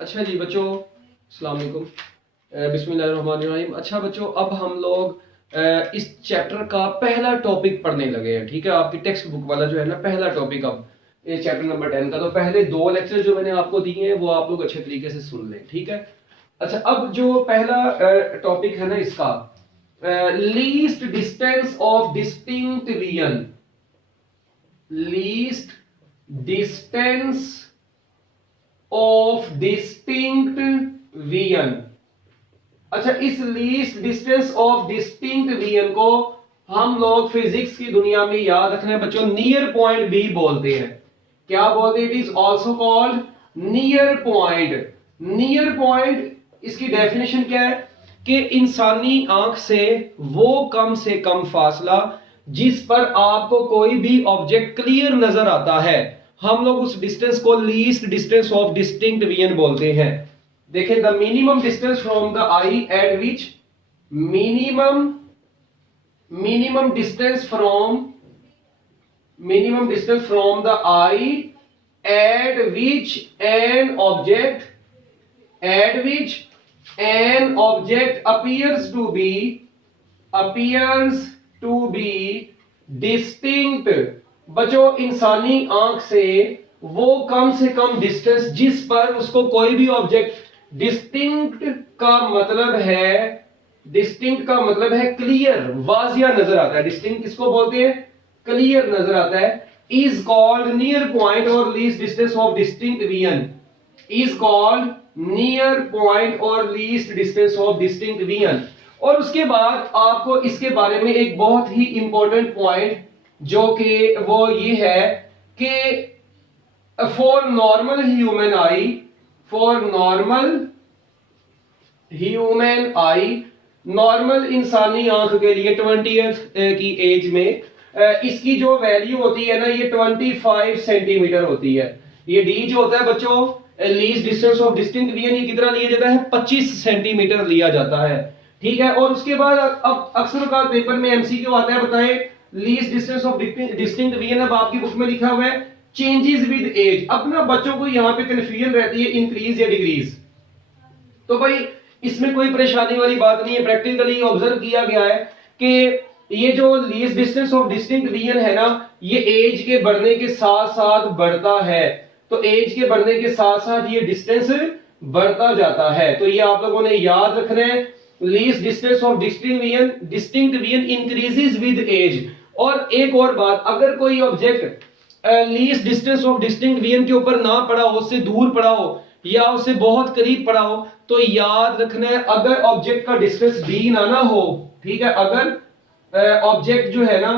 अच्छा जी बच्चों, अस्सलाम वालेकुम, बिस्मिल्लाहिर्रहमानिर्रहीम। अच्छा बच्चों, अब हम लोग इस चैप्टर का पहला टॉपिक पढ़ने लगे हैं। ठीक है, आपकी टेक्स्ट बुक वाला जो है ना पहला टॉपिक, अब ये चैप्टर नंबर 10 का। तो पहले दो लेक्चर जो मैंने आपको दिए हैं वो आप लोग अच्छे तरीके से सुन लें। ठीक है। अच्छा, अब जो पहला टॉपिक है ना इसका, least distance of distinct region. Least distance of distinct region. अच्छा, इस least distance of distinct region को हम लोग फिजिक्स की दुनिया में याद रखना है बच्चों, नियर पॉइंट भी बोलते हैं। क्या बोलते हैं? It is also called near point. Near point, इसकी डेफिनेशन क्या है कि इंसानी आंख से वो कम से कम फासला जिस पर आपको कोई भी ऑब्जेक्ट क्लियर नजर आता है, हम लोग उस डिस्टेंस को least distance of distinct region बोलते हैं। देखें, the minimum distance from the eye at which minimum distance from the eye at which an object appears to be distinct। बच्चों, इंसानी आंख से वो कम से कम डिस्टेंस जिस पर उसको कोई भी ऑब्जेक्ट डिस्टिंक्ट का मतलब है क्लियर, वाजिया नजर आता है। डिस्टिंक्ट किसको बोलते हैं? क्लियर नजर आता है। इज कॉल्ड नियर पॉइंट और least distance of distinct region. Is called near point और least distance of distinct region. और उसके बाद आपको इसके बारे में एक बहुत ही इंपॉर्टेंट पॉइंट जो कि वो ये है कि for normal human I, normal इंसानी आंख के लिए 20th की एज में इसकी जो वैल्यू होती है ना, ये 25 सेंटीमीटर होती है। ये डी जो होता है बच्चों, least distance of distinct region, ये कितना लिया जाता है? 25 सेंटीमीटर लिया जाता है। ठीक है। और उसके बाद अब अक्सर का पेपर में एमसीक्यू आता है, बताएं least distance of distinct region. अब आपकी बुक में लिखा हुआ है चेंजेस विद एज। अब ना बच्चों को यहां पे कंफ्यूजन रहती है, इंक्रीज या डिक्रीज। तो भाई इसमें कोई परेशानी वाली बात नहीं है। प्रैक्टिकली ऑब्जर्व किया गया है कि ये जो least distance of distinct region है ना, ये एज के बढ़ने के साथ साथ बढ़ता है। तो एज के बढ़ने के साथ साथ ये डिस्टेंस बढ़ता जाता है। तो ये आप लोगों ने याद रखना है, least distance of distinct region increases with age. और एक और बात, अगर कोई object least distance of distinct region के ऊपर ना पड़ा हो, उससे दूर पड़ा हो या उससे बहुत करीब पड़ा हो, तो याद रखना है अगर ऑब्जेक्ट का डिस्टेंस डी ना हो, ठीक है, अगर ऑब्जेक्ट जो है ना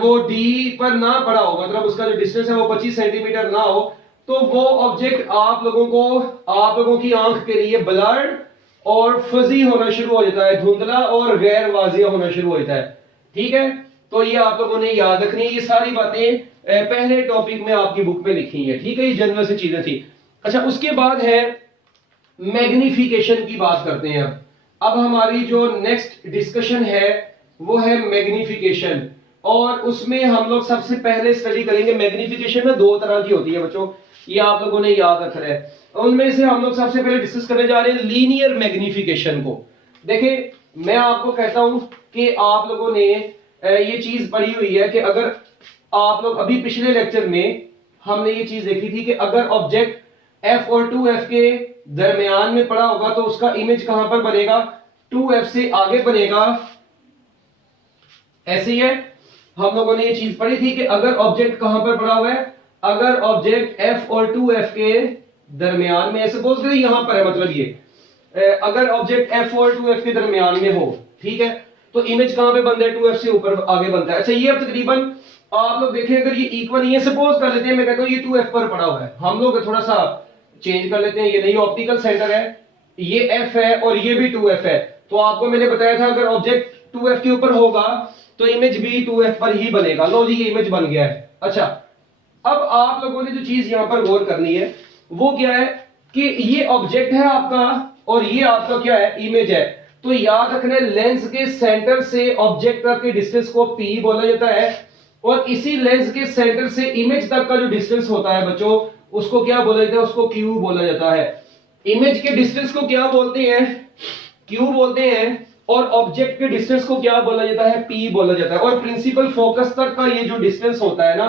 वो डी पर ना पड़ा हो, मतलब उसका जो डिस्टेंस है वो 25 सेंटीमीटर ना हो, तो वो ऑब्जेक्ट आप लोगों की आंख के लिए ब्लर्ड और फजी होना शुरू हो जाता है, धुंधला और गैर वाजिया होना शुरू हो जाता है। ठीक है। तो ये आप लोगों ने याद रखनी है। ये सारी बातें पहले टॉपिक में आपकी बुक में लिखी है। ठीक है, ये जनरल से चीजें थी। अच्छा, उसके बाद है मैग्निफिकेशन की बात करते हैं। अब हमारी जो नेक्स्ट डिस्कशन है वो है मैग्निफिकेशन, और उसमें हम लोग सबसे पहले स्टडी करेंगे मैग्निफिकेशन में दो तरह की होती है बच्चों, ये आप लोगों ने याद रखना है। उनमें से हम लोग सबसे पहले डिस्कस करने जा रहे हैं लीनियर मैग्निफिकेशन को। देखिए, मैं आपको कहता हूं कि आप लोगों ने ये चीज पढ़ी हुई है कि अगर आप लोग अभी पिछले लेक्चर में हमने ये चीज देखी थी कि अगर ऑब्जेक्ट एफ और 2f के दरमियान में पड़ा होगा तो उसका इमेज कहां पर बनेगा? 2f से आगे बनेगा। ऐसे ही है, हम लोगों ने ये चीज पढ़ी थी कि अगर ऑब्जेक्ट कहां पर पड़ा हुआ है, अगर ऑब्जेक्ट f और 2f के दरमियान में, सपोज करें यहां पर है, मतलब ये अगर ऑब्जेक्ट f और 2f के दरमियान में हो, ठीक है, तो इमेज कहां पे बनता है? 2f से ऊपर आगे बनता है। अच्छा, ये अब तकरीबन आप लोग देखें, अगर ये इक्वल नहीं है, सपोज कर लेते हैं, मैं कहता हूं ये 2f पर पड़ा हुआ है, हम लोग थोड़ा सा चेंज कर लेते हैं, ये नहीं ऑप्टिकल सेंटर है, ये f है और ये भी 2f है, तो आपको मैंने बताया था अगर ऑब्जेक्ट 2f के ऊपर होगा तो इमेज भी 2f पर ही बनेगा। लो जी, ये इमेज बन गया है। अच्छा, अब आप लोगों ने जो चीज यहां पर गौर करनी है वो क्या है कि ये ऑब्जेक्ट है आपका और ये आपका क्या है? इमेज है। तो याद रखना है लेंस के सेंटर से ऑब्जेक्ट तक के डिस्टेंस को p बोला जाता है, और इसी लेंस के सेंटर से इमेज तक का जो डिस्टेंस होता है बच्चों, उसको क्या बोला जाता है? उसको q बोला जाता है। इमेज के डिस्टेंस को क्या बोलते हैं, क्यू बोलते हैं, और ऑब्जेक्ट के डिस्टेंस को क्या बोला जाता है, पी बोला जाता है। और प्रिंसिपल फोकस तक का ये जो डिस्टेंस होता है ना,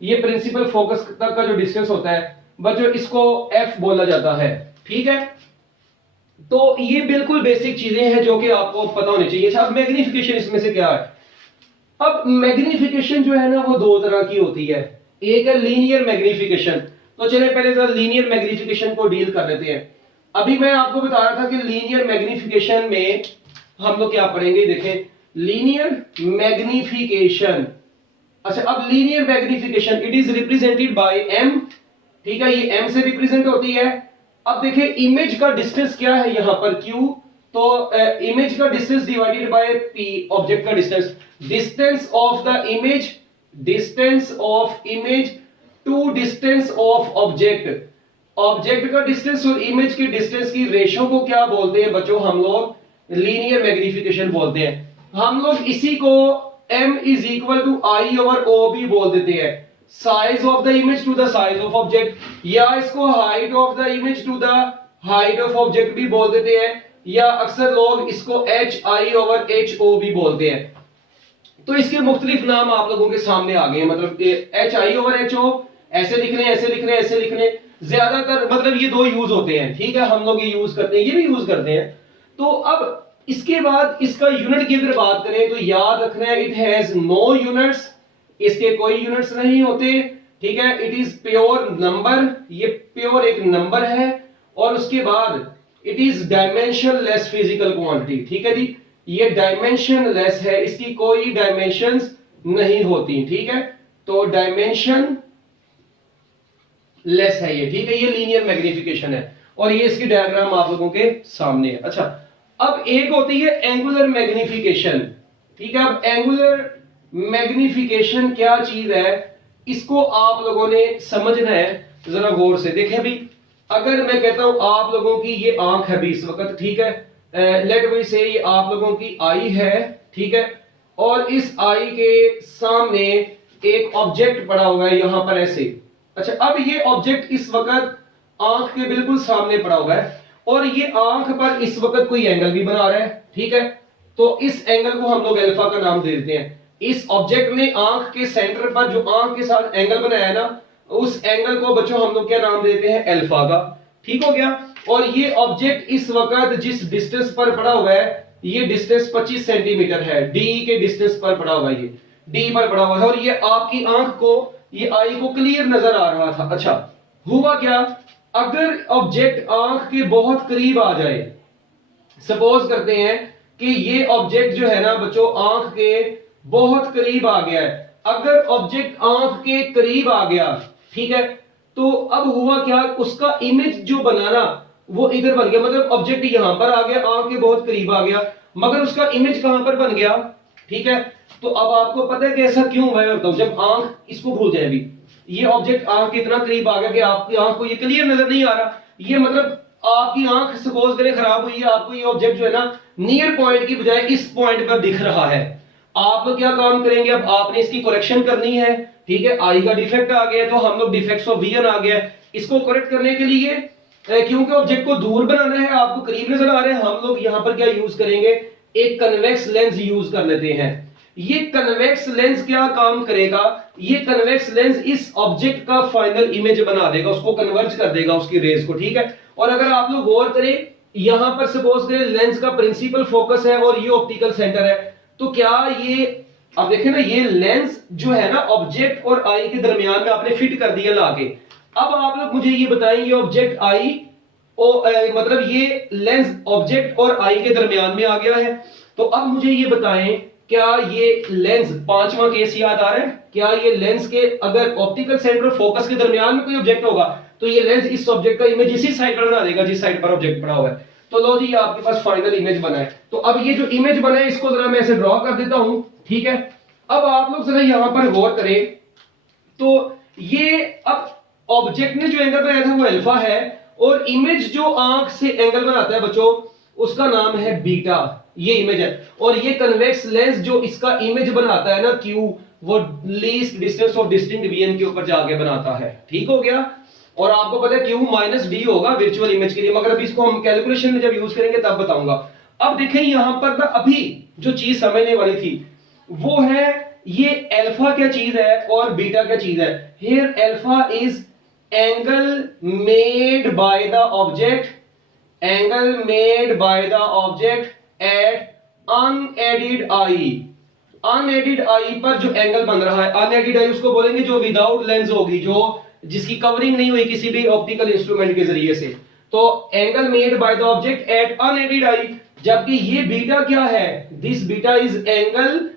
ये प्रिंसिपल फोकस तक का जो डिस्टेंस होता है बच्चों, इसको एफ बोला जाता है। ठीक है, तो ये बिल्कुल बेसिक चीजें हैं जो कि आपको पता होनी चाहिए। अब मैग्निफिकेशन इसमें से क्या है? अब मैग्निफिकेशन जो है ना वो दो तरह की होती है। एक है लीनियर मैग्निफिकेशन। तो चलिए पहले जरा लीनियर मैग्निफिकेशन को डील कर लेते हैं। अभी मैं आपको बता रहा था कि लीनियर मैग्निफिकेशन में हम लोग क्या पढ़ेंगे, देखें लीनियर मैग्निफिकेशन। अच्छा, अब linear magnification it is represented by M. ठीक है, ये एम से रिप्रेजेंट होती है। अब देखिए इमेज का डिस्टेंस क्या है यहां पर, क्यू, तो इमेज का distance divided by P, object का distance, distance of the image, distance of image to distance of object. Object का डिस्टेंस और इमेज के डिस्टेंस की रेशो को क्या बोलते हैं बच्चों, हम लोग लीनियर मैग्निफिकेशन बोलते हैं। हम लोग इसी को m is equal to I over O भी बोल देते हैं, size of the image to the size of object, या इसको height of the image to the height of object भी बोल देते हैं, या अक्सर लोग इसको H I over H O भी बोलते हैं। तो इसके मुख्तलिफ नाम आप लोगों के सामने आ गए हैं, मतलब H I over H O ऐसे लिख रहे हैं, ऐसे लिख रहे हैं, ऐसे लिख रहे हैं, ज्यादातर मतलब ये दो यूज होते हैं। ठीक है, हम लोग ये यूज करते हैं, ये भी यूज करते हैं। तो अब इसके बाद इसका यूनिट की अगर बात करें तो याद रखना है, इट हैज नो यूनिट्स, इसके कोई यूनिट्स नहीं होते। ठीक है, इट इज प्योर नंबर, ये प्योर एक नंबर है। और उसके बाद it is dimensionless physical quantity. ठीक है जी, ये डायमेंशनलेस है, इसकी कोई डायमेंशंस नहीं होती। ठीक है, तो डायमेंशन लेस है ये। ठीक है, ये लीनियर मैग्निफिकेशन है और ये इसकी डायग्राम आप लोगों के सामने है। अच्छा, अब एक होती है एंगुलर मैग्निफिकेशन। ठीक है, अब एंगुलर मैग्निफिकेशन क्या चीज है, इसको आप लोगों ने समझना है जरा गौर से। देखें भी, अगर मैं कहता हूं आप लोगों की ये आंख है भी इस वक्त, ठीक है, लेट वी से ये आप लोगों की आई है, ठीक है, और इस आई के सामने एक ऑब्जेक्ट पड़ा हुआ है यहां पर ऐसे। अच्छा, अब ये ऑब्जेक्ट इस वक्त आंख के बिल्कुल सामने पड़ा हुआ है और ये आंख पर इस वक्त कोई एंगल भी बना रहा है। ठीक है, तो इस एंगल को हम लोग अल्फा का नाम दे देते हैं। इस ऑब्जेक्ट ने आंख के सेंटर पर जो आंख के साथ एंगल बनाया है ना, उस एंगल को बच्चों हम लोग क्या नाम देते हैं, अल्फा का। ठीक हो गया। और ये ऑब्जेक्ट इस वक्त जिस डिस्टेंस पर पड़ा हुआ है, ये डिस्टेंस 25 सेंटीमीटर है, डी के डिस्टेंस पर पड़ा हुआ है, ये डी पर पड़ा हुआ है और ये आपकी आंख को, ये आई को क्लियर नजर आ रहा था। अच्छा, हुआ क्या, अगर ऑब्जेक्ट आंख के बहुत करीब आ जाए, सपोज करते हैं कि ये ऑब्जेक्ट जो है ना बच्चों आंख के बहुत करीब आ गया है, अगर ऑब्जेक्ट आंख के करीब आ गया, ठीक है, तो अब हुआ क्या, उसका इमेज जो बनाना वो इधर बन गया, मतलब ऑब्जेक्ट यहां पर आ गया, आंख के बहुत करीब आ गया, मगर उसका इमेज कहां पर बन गया। ठीक है, तो अब आपको पता है कि ऐसा क्यों हुआ है, जब आंख, इसको भूल जाए अभी, ये ऑब्जेक्ट आंख के इतना करीब आ गया कि आपकी आंख को ये क्लियर नजर नहीं आ रहा, ये मतलब आपकी आंख सपोज करें खराब हुई है, आपको ये ऑब्जेक्ट जो है ना नियर पॉइंट की बजाय इस पॉइंट पर दिख रहा है। आप लोग क्या काम करेंगे, अब आपने इसकी करेक्शन करनी है। ठीक है, आई का डिफेक्ट आ गया तो हम लोग डिफेक्ट्स ऑफ विजन आ गया, इसको करेक्ट करने के लिए क्योंकि ऑब्जेक्ट को दूर बनाना है, आपको करीब नजर आ रहे हैं, हम लोग यहां पर क्या यूज करेंगे, एक कन्वेक्स लेंस यूज कर लेते हैं। ये कन्वेक्स लेंस क्या काम करेगा, ये कन्वेक्स लेंस इस ऑब्जेक्ट का फाइनल इमेज बना देगा, उसको कन्वर्ज कर देगा उसकी रेज को। ठीक है, और अगर आप लोग गौर करें, यहां पर सपोज करें लेंस का प्रिंसिपल फोकस है और ये ऑप्टिकल सेंटर है, तो क्या ये, अब देखें ना, ये लेंस जो है ना ऑब्जेक्ट और आई के दरमियान में आपने फिट कर दिया लाके। अब आप लोग मुझे ये बताएं, ये ऑब्जेक्ट आई मतलब ये लेंस ऑब्जेक्ट और आई के दरमियान में आ गया है, तो अब मुझे ये बताएं, क्या ये लेंस, पांचवा केस याद आ रहा है, क्या ये लेंस के अगर ऑप्टिकल सेंटर और फोकस के दरमियान में कोई ऑब्जेक्ट होगा तो ये लेंस इस ऑब्जेक्ट का इमेज इसी साइड पर बना देगा जिस साइड पर ऑब्जेक्ट पड़ा हुआ है। तो लो जी, ये आपके पास फाइनल इमेज बना है। तो अब ये जो इमेज बना है इसको जरा मैं ऐसे ड्रॉ कर देता हूं। ठीक है, अब आप लोग जरा यहां पर गौर करें, तो ये अब ऑब्जेक्ट ने जो एंगल बनाया था वो अल्फा है और इमेज जो आंख से एंगल बनाता है बच्चों उसका नाम है बीटा, ये इमेज है। और ये कन्वेक्स लेंस जो इसका इमेज बनाता है ना क्यू, वो least distance of distinct vision के ऊपर जाके बनाता है। ठीक हो गया। और आपको पता है Q माइनस डी होगा वर्चुअल इमेज के लिए, मगर अभी इसको हम कैलकुलेशन में जब यूज करेंगे तब बताऊंगा। अब देखें यहां पर ना अभी जो चीज समझने वाली थी वो है ये अल्फा क्या चीज है और बीटा क्या चीज है। Here alpha is angle made by the object, angle made by the object at unaided eye, unaided eye पर जो एंगल बन रहा है, अनएडिड आई उसको बोलेंगे जो विदाउट लेंस होगी, जो जिसकी कवरिंग नहीं हुई किसी भी ऑप्टिकल इंस्ट्रूमेंट के जरिए से। तो angle made by the object at unaided eye, जबकि ये बीटा क्या है, this beta is angle,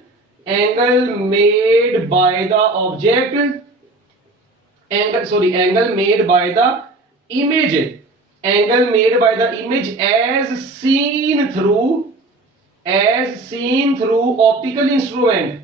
angle made by the object, angle sorry angle made by the image, angle made by the image as seen through, as seen through optical instrument,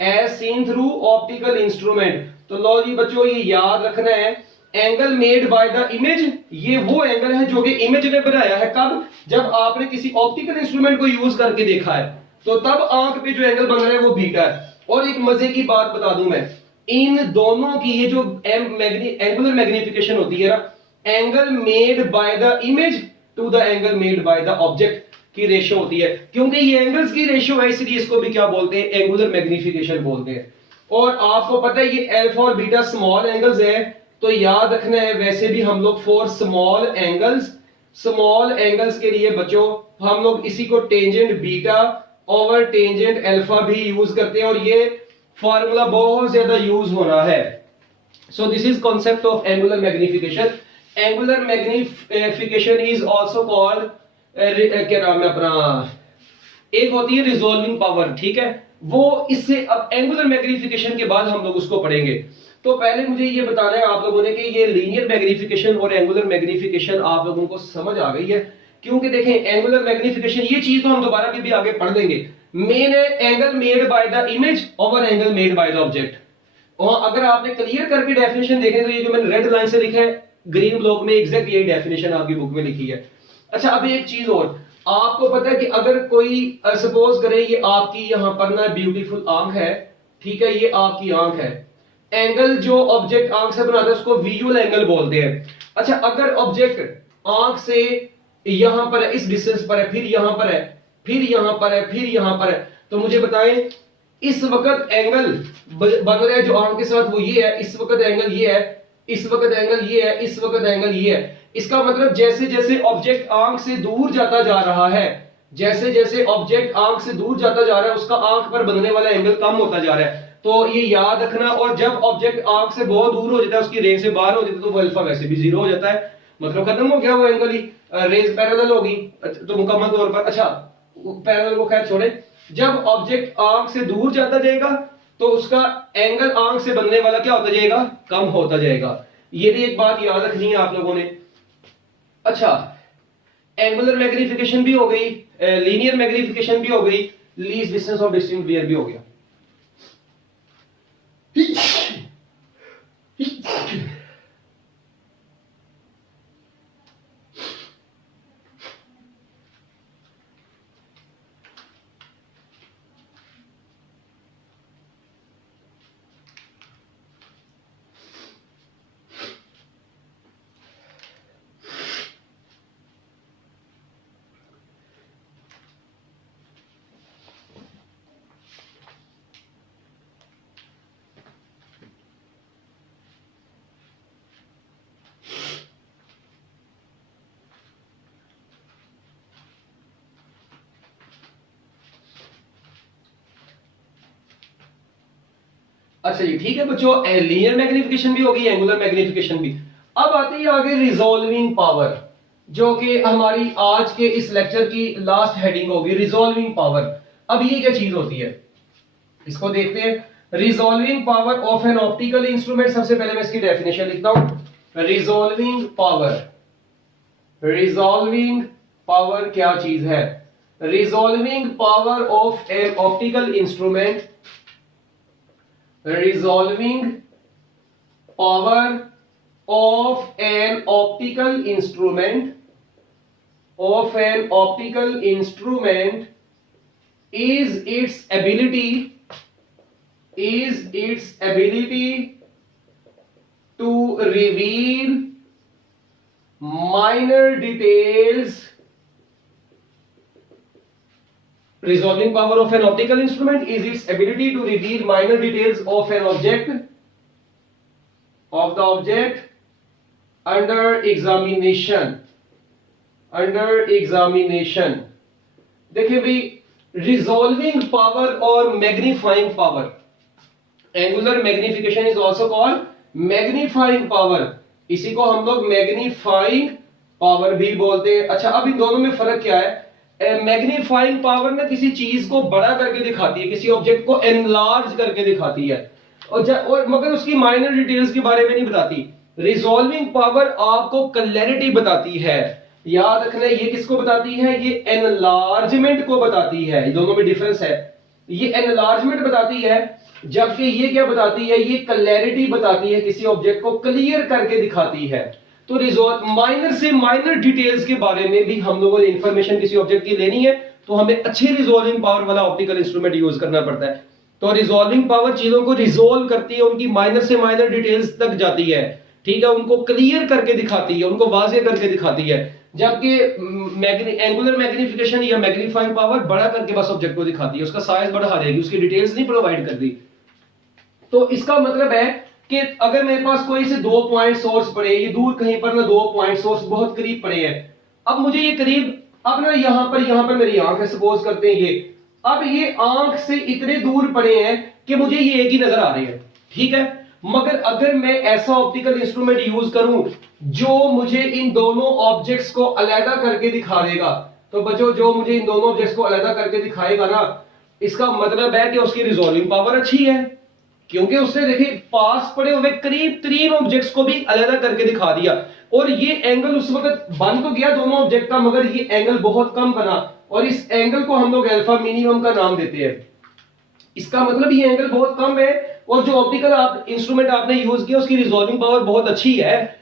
as seen through optical instrument। तो लो जी बच्चों ये याद रखना है, angle made by the image ये वो angle है जो कि इमेज ने बनाया है। कब? जब आपने किसी ऑप्टिकल इंस्ट्रूमेंट को यूज करके देखा है, तो तब आंख पे जो एंगल बन रहा है वो बीटा है। और एक मजे की बात बता दूं मैं, इन दोनों की ये जो एंगुलर मैग्निफिकेशन होती है ना, angle made by the image to the angle made by the object की रेशियो होती है, क्योंकि ये एंगल्स की रेशियो है इसलिए इसको भी क्या बोलते हैं, एंगुलर मैग्निफिकेशन बोलते हैं। और आपको पता है ये अल्फा और बीटा स्मॉल एंगल्स है, तो याद रखना है वैसे भी हम लोग for small angles, small angles के लिए बच्चों हम लोग इसी को tangent beta over tangent alpha भी यूज करते हैं, और ये फार्मूला बहुत ज्यादा यूज होना है। So this is concept of angular magnification. Angular magnification is also called क्या नाम है अपना, एक होती है रिजॉल्विंग पावर, ठीक है, वो इससे अब एंगुलर मैग्निफिकेशन के बाद हम लोग उसको पढ़ेंगे। तो पहले मुझे ये बताना है आप लोगों ने कि ये लीनियर मैग्निफिकेशन और एंगुलर मैग्निफिकेशन आप लोगों को समझ आ गई है, क्योंकि देखें एंगुलर मैग्निफिकेशन ये चीज तो हम दोबारा भी आगे पढ़ लेंगे। मेन है angle made by the image over angle made by the object. और अगर आपने क्लियर करके डेफिनेशन देखे तो ये जो मैंने रेड लाइन से लिखा है ग्रीन ब्लॉक में एग्जैक्ट यही डेफिनेशन आपकी बुक में लिखी है। अच्छा अब एक चीज और, आपको पता है कि अगर कोई सपोज करे ये आपकी यहां पर ना ब्यूटीफुल आंख है, ठीक है, ये आपकी आंख है, एंगल जो ऑब्जेक्ट आंख से बनाता है उसको विजुअल एंगल बोलते हैं। अच्छा अगर ऑब्जेक्ट आंख से यहां पर है, इस डिस्टेंस पर है, फिर यहां पर है, फिर यहां पर है, फिर यहां पर है, तो मुझे बताएं इस वक्त एंगल बन रहा है जो आंख के साथ वो ये है, इस वक्त एंगल ये है, इस वक्त एंगल ये है, इस वक्त एंगल ये है। इसका मतलब जैसे जैसे ऑब्जेक्ट आंख से दूर जाता जा रहा है, जैसे जैसे ऑब्जेक्ट आंख से दूर जाता जा रहा है उसका आंख पर बनने वाला एंगल कम होता जा रहा है। तो ये याद रखना, और जब ऑब्जेक्ट आंख से बहुत दूर हो जाता है, उसकी रेंज से बाहर हो जाता है, तो वो अल्फा वैसे भी जीरो हो जाता है, मतलब खत्म हो गया वो एंगल ही, रेंज पैरेलल होगी तो मुकम्मल तौर पर। अच्छा पैरेलल को खैर छोड़े, जब ऑब्जेक्ट आंख से दूर जाता जाएगा तो उसका एंगल आंख से बनने वाला क्या होता जाएगा, कम होता जाएगा। ये भी एक बात याद रखनी है आप लोगों ने। अच्छा एंगुलर मैग्निफिकेशन भी हो गई, लीनियर मैग्निफिकेशन भी हो गई, least distance of distinct rear भी हो गया। अच्छा जी ठीक है बच्चों, लीनियर मैग्निफिकेशन भी होगी, एंगुलर मैग्निफिकेशन भी। अब आती है आगे रिजॉल्विंग पावर, जो कि हमारी आज के इस लेक्चर की लास्ट हेडिंग होगी, रिजॉल्विंग पावर। अब ये क्या चीज होती है इसको देखते हैं। Resolving power of an optical instrument, सबसे पहले मैं इसकी डेफिनेशन लिखता हूं। रिजॉल्विंग पावर, रिजॉल्विंग पावर क्या चीज है? Resolving power of an optical instrument, resolving power of an optical instrument, of an optical instrument is its ability to reveal minor details. Resolving power of an optical instrument is its ability to reveal minor details of an object, of the object under examination. Under examination. देखिए भाई, resolving power और magnifying power, angular magnification is also called magnifying power, इसी को हम लोग magnifying power भी बोलते हैं। अच्छा, अब इन दोनों में फर्क क्या है? मैग्नीफाइंग पावर ना किसी चीज को बड़ा करके दिखाती है, किसी ऑब्जेक्ट को एनलार्ज करके दिखाती है, और मगर उसकी माइनर डिटेल्स के बारे में नहीं बताती। रिजॉल्विंग पावर आपको क्लैरिटी बताती है। याद रखना, ये किसको बताती है? ये एनलार्जमेंट को बताती है। ये दोनों में डिफरेंस है। ये एनलार्जमेंट बताती है, जबकि ये क्या बताती है? ये क्लैरिटी बताती है, किसी ऑब्जेक्ट को क्लियर करके दिखाती है। तो माइनर से माइनर डिटेल्स के बारे में भी हम लोगों ने इंफॉर्मेशन किसी ऑब्जेक्ट की लेनी है, तो हमें अच्छे रिजॉल्विंग पावर वाला ऑप्टिकल इंस्ट्रूमेंट यूज करना पड़ता है। तो रिजॉल्विंग पावर चीजों को रिजोल्व करती है, उनकी माइनर से माइनर डिटेल्स तक जाती है, ठीक है, उनको क्लियर करके दिखाती है, उनको वाज़ेह करके दिखाती है। जबकि एंगुलर मैग्निफिकेशन या मैग्नीफाइंग पावर बड़ा करके बस ऑब्जेक्ट को दिखाती है, उसका साइज बढ़ा देगी, उसकी डिटेल्स नहीं प्रोवाइड करती। तो इसका मतलब है कि अगर मेरे पास कोई से 2 पॉइंट सोर्स पड़े, ये दूर कहीं पर ना 2 पॉइंट सोर्स बहुत करीब पड़े हैं। अब मुझे ये करीब, अब ना यहां पर मेरी आंख है, सपोज करते हैं ये, अब ये आंख से इतने दूर पड़े हैं कि मुझे ये एक ही नजर आ रही है, ठीक है। मगर अगर मैं ऐसा ऑप्टिकल इंस्ट्रूमेंट यूज करूं जो मुझे इन दोनों ऑब्जेक्ट्स को अलग करके दिखा देगा, तो बच्चों जो मुझे इन दोनों ऑब्जेक्ट्स को अलग करके दिखाएगा ना, इसका मतलब है कि उसकी रिजॉल्विंग पावर अच्छी है, क्योंकि उसने देखिए पास पड़े हुए करीब 3 ऑब्जेक्ट्स को भी अलग करके दिखा दिया। और ये एंगल उस वक्त बन तो गया दोनों ऑब्जेक्ट का, मगर ये एंगल बहुत कम बना, और इस एंगल को हम लोग अल्फा मिनिमम का नाम देते हैं। इसका मतलब ये एंगल बहुत कम है, और जो ऑप्टिकल इंस्ट्रूमेंट आपने यूज किया उसकी रिजॉल्विंग पावर बहुत अच्छी है।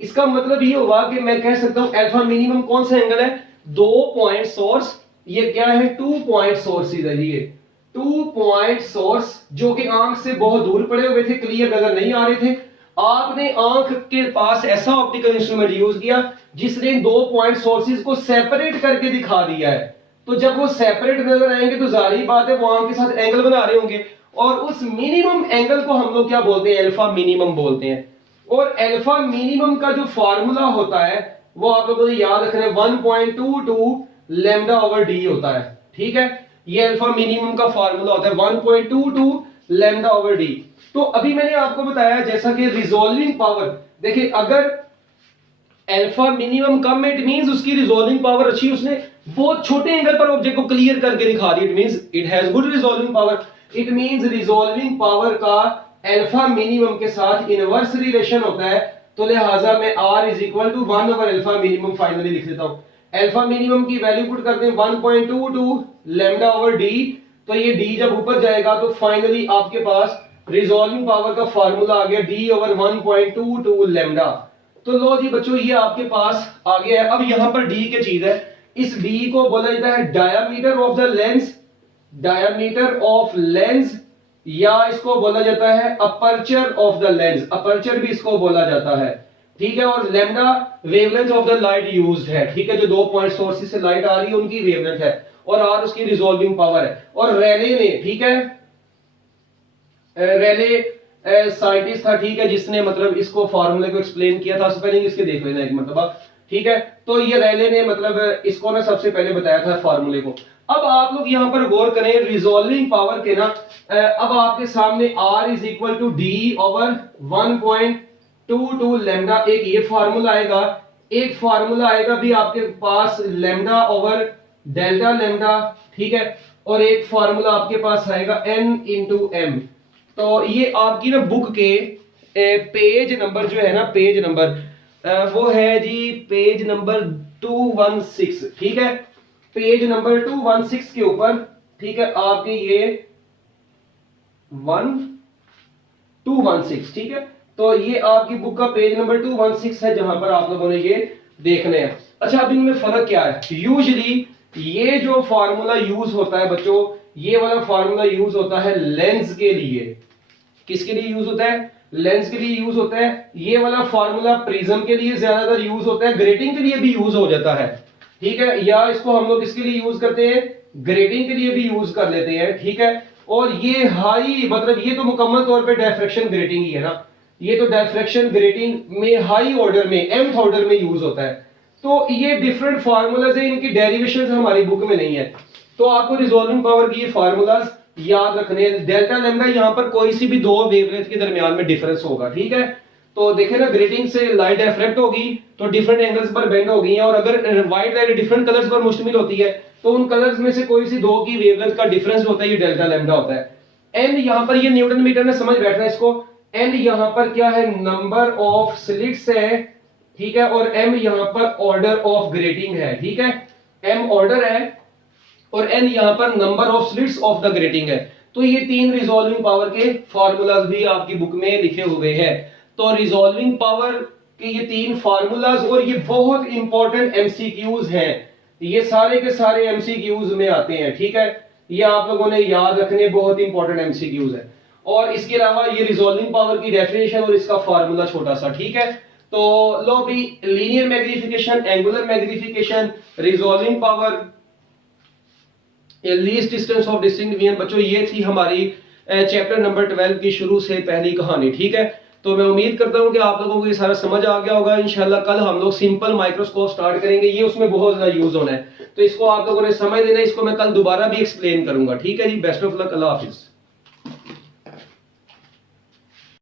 इसका मतलब ये होगा कि मैं कह सकता हूं अल्फा मिनिमम कौन सा एंगल है? 2 पॉइंट सोर्स, ये क्या है? 2 पॉइंट सोर्स, इधर ये 2 पॉइंट सोर्स जो कि आंख से बहुत दूर पड़े हुए थे, क्लियर नजर नहीं आ रहे थे। आपने आंख के पास ऐसा ऑप्टिकल इंस्ट्रूमेंट यूज किया जिसने 2 पॉइंट सोर्सेज को सेपरेट करके दिखा दिया है। तो जब वो सेपरेट नजर आएंगे तो जाहिर बात है वो आंख के साथ एंगल बना रहे होंगे, और उस मिनिमम एंगल को हम लोग क्या बोलते हैं? अल्फा मिनिमम बोलते हैं। और अल्फा मिनिमम का जो फार्मूला होता है वो आप लोगों को याद रखना है, 1.22 लैम्डा ओवर डी होता है, ठीक है। ये अल्फा मिनिमम का फार्मूला होता है 1.22 लैम्डा ओवर डी। तो अभी मैंने आपको बताया जैसा कि रिजॉल्विंग पावर, देखिए अगर अल्फा मिनिमम कम है, इट मींस उसकी रिजॉल्विंग पावर अच्छी, उसने बहुत छोटे एंगल पर ऑब्जेक्ट को क्लियर करके दिखा दी, it means it has good resolving power. It means resolving power का अल्फा मिनिमम के साथ इनवर्स रिलेशन होता है। तो लिहाजा मैं r is equal to 1 over alpha minimum finally लिख देता हूं। अल्फा मिनिमम की वैल्यू पुट करते हैं 1.22 लैम्डा ओवर d, तो ये d जब ऊपर जाएगा तो फाइनली आपके पास रिजॉल्विंग पावर का फार्मूला आ गया d ओवर 1.22 लैम्डा। तो लो जी बच्चों, ये आपके पास आ गया है। अब यहां पर d क्या चीज है? इस d को बोला जाता है diameter of the lens, diameter of lens, या इसको बोला जाता है aperture of the lens, aperture भी इसको बोला जाता है, ठीक है। और lambda wavelength of the light used है, ठीक है, जो 2 पॉइंट सोर्सेज से लाइट आ रही है उनकी वेवलेंथ है, और आर उसकी रिजॉल्विंग पावर है। और रेले ने, ठीक है, रेले साइंटिस्ट था, ठीक है, जिसने मतलब इसको फार्मूले को एक्सप्लेन किया था। स्पेलिंग इसके देख लेना एक मरतबा, ठीक है। तो ये रेले ने मतलब इसको ना सबसे पहले बताया था फार्मूले को। अब आप लोग यहां पर गौर करें रिजॉल्विंग पावर के ना, अब आपके सामने r is equal to D over 1.22 lambda, एक ये फार्मूला आएगा, एक फार्मूला आएगा भी आपके पास लैम्डा ओवर डेल्टा लैम्डा, ठीक है, और एक फार्मूला आपके पास आएगा n इंटू m। तो ये आपकी ना बुक के पेज नंबर जो है ना, पेज नंबर वो है जी पेज नंबर 216, ठीक है, पेज नंबर 216 के ऊपर, ठीक है, आपके ये 216, ठीक है। तो ये आपकी बुक का पेज नंबर 216 है, जहां पर आप लोगों ने ये देखने हैं। अच्छा, अब इनमें फर्क क्या है? यूजुअली ये जो फार्मूला यूज होता है बच्चों, ये वाला फार्मूला यूज होता है लेंस के लिए। किसके लिए यूज होता है? लेंस के लिए यूज होता है। ये वाला फार्मूला प्रिज्म के लिए ज्यादातर यूज होता है, ग्रेटिंग के लिए भी यूज हो जाता है, ठीक है, या इसको हम लोग किसके लिए यूज करते हैं, ग्रेटिंग के लिए भी यूज कर लेते हैं, ठीक है। और ये हाई मतलब ये तो मुकम्मल तौर पे डायफ्रैक्शन ग्रेटिंग ही है ना, ये तो डायफ्रैक्शन ग्रेटिंग में हाई ऑर्डर में mth ऑर्डर में यूज होता है। तो ये डिफरेंट फार्मूलाज है, इनकी डेरिवेशंस हमारी बुक में नहीं है, तो आपको रिजॉल्विंग पावर की ये फार्मूलाज याद रखने। डेल्टा लैम्डा यहाँ पर कोई सी भी दो वेवलेंथ के दरमियान में डिफरेंस होगा, ठीक है। तो देखे ना, ग्रेटिंग से लाइट डिफ्रैक्ट होगी तो डिफरेंट एंगल्स पर बेंड होगी, और अगर व्हाइट लाइट डिफरेंट कलर्स पर मुश्तमिल होती है तो उन कलर्स में से कोई सी दो की वेवलेंथ का डिफरेंस होता है, ये डेल्टा लैम्डा होता है। एंड यहाँ पर ये न्यूटन मीटर में समझ बैठना इसको। एंड यहाँ पर क्या है, नंबर ऑफ स्लिट्स है, ठीक है, और एम यहाँ पर ऑर्डर ऑफ ग्रेटिंग है, ठीक है, एम ऑर्डर है और एन यहाँ पर number of slits of the grating है। तो ये तीन रिजॉल्विंग पावर के फॉर्मूलाज भी आपकी बुक में लिखे हुए हैं। तो रिजॉल्विंग पावर के ये तीन फार्मूलाज, और ये बहुत इंपॉर्टेंट एमसीक्यूज हैं, ये सारे के सारे एमसीक्यूज में आते हैं, ठीक है, ये आप लोगों ने याद रखने, बहुत इंपॉर्टेंट एमसीक्यूज है। और इसके अलावा ये रिजॉल्विंग पावर की डेफिनेशन और इसका फार्मूला छोटा सा, ठीक है। तो लो भी, linear magnification, angular magnification, resolving power, least distance of distinct division, बच्चों ये थी हमारी चैप्टर नंबर 12 की शुरू से पहली कहानी, ठीक है। तो मैं उम्मीद करता हूं कि आप लोगों को ये सारा समझ आ गया होगा। इंशाल्लाह कल हम लोग सिंपल माइक्रोस्कोप स्टार्ट करेंगे, ये उसमें बहुत ज्यादा यूज होना है, तो इसको आप लोगों ने समझ लेना, इसको मैं कल दोबारा भी एक्सप्लेन करूंगा, ठीक है जी। बेस्ट ऑफ लक, अल्लाह हाफिज।